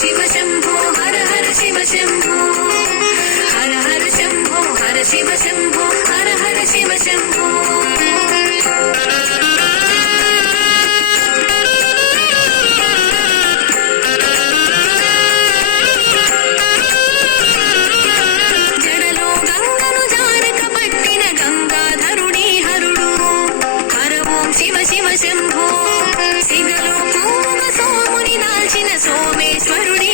Shiv Shambho हर हर Shiv Shambho हर हर Shambho हर Shiv Shambho हर हर Shiv Shambho जडलो गंगनु जारक पट्टिन गंगाधरुडी हरुडु हर ओं Shiv Shiv Shambho सिगलो पूम सोमुनि दाल्चिन सोमेश्वरुडी